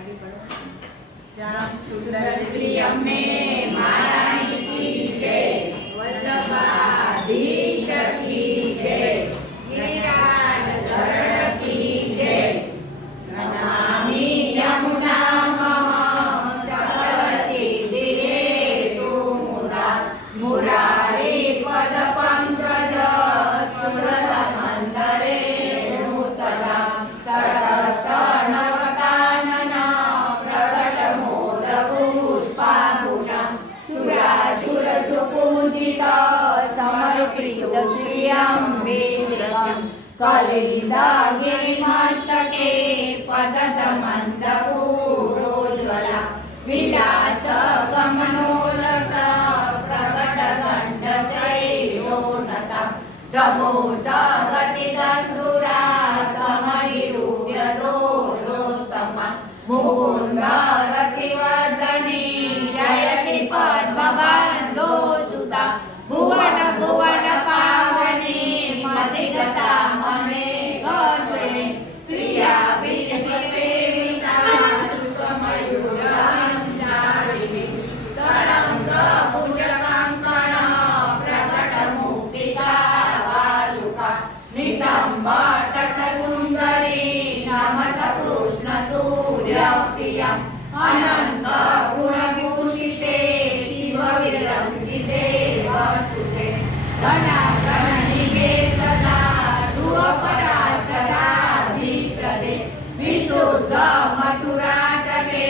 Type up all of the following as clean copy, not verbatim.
श्याम सुंदर श्री अम्मे महारानी की जय, वल्लभाधीश की जय, गिरिराज धरण की जय। नमामि यमुना सकल सिद्धि हेतु मुरारी पद पंकज स्फुरद मंदरे नूतन तटस्थ नवकानन प्रकट मोद पुष्पाभूषं सुरासुर सुपूजित समर्पित श्री अम्बे कलिन्दगिरिमस्तके पततमन्दपूरोज्ज्वला विलास गमनोल्लस प्रकटकण्ठशैलोन्नता समोस गतिदन्दुरा समरिरूप्यदोषोत्तमा मुकुन्द रतिवर्धने जयति पद्मबन्धो सुता भुवन भुवन पावने मतिगता मने गस्वे प्रिया विनिसेविता सुखमयूरहंसारिणी तरंग भुजकङ्कण प्रकट मुक्तिका वालुका नितम्बटक सुन्दरी नमत कृष्ण तुर्यप्रिया अनंत गुणभूषिते शिव विरंजिते वस्तुते धनागणनिके सदा ध्रुवपराशराधीष्टते विशुद्ध मथुरातटे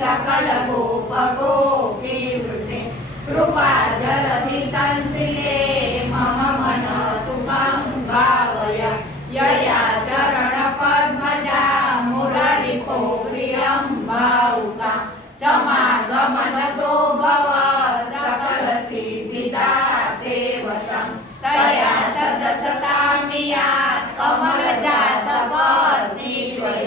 सकल गोप गोपीवृते कृपा जलधि संसिले मम मन सुखं भावय यया चरण पद्मजा मुरारिपो प्रियं भावुका समागमनतो भव सकल सिद्धिदा सेवतं तया सदशतामियात् कमलजासपत्नीत्वय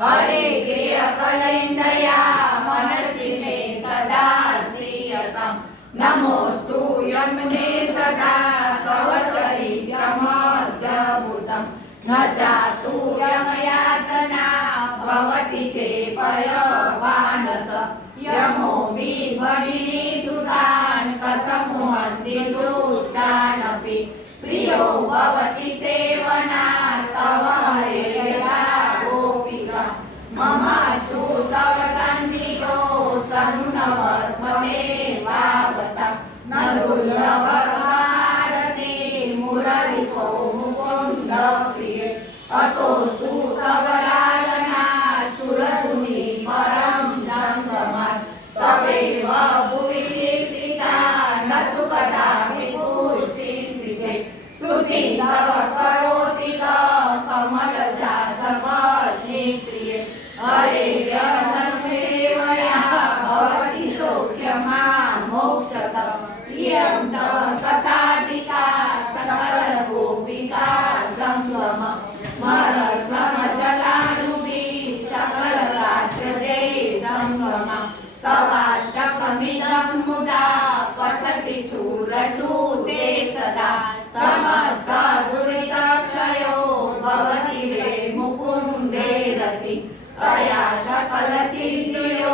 हरे गृह कलिन्दया मनसि मे सदा श्रीयतं नमोऽस्तु यमुने सदा कवचरित्रमस्यभूतं न जातु यमयातना भवति ते पयवानत यमो मे भगिनी सुतान् कथमुहन्ति दुष्टानपि प्रियो भवति सेवनात् तव हरे यदा गोपिका ममास्तु तव सन्निधो तनुनवर्त्ममे भावता न दुर्लभमारते मुररिपो मुकुन्द प्रिये अतोऽस्तु तव लालना सुरधुनि परं सङ्गमात् तवेव भुवि कीर्तिता न तु कदापि पुष्टिस्थिते स्तुतिं तव करोति कमलजासपत्नी प्रिये हरे सेवया भवति सौख्यमा मोक्षतः प्रियं तव कथाधिका सकल गोपिका सङ्गम स्मर स्मर जलानुभिः सकल रात्रजय सङ्गम तवाष्टकमिदं मुदा पठति शूरसूते सदा समस्त दुरितक्षयो भवति वे मुकुन्दे रति तया सकल सिद्धियो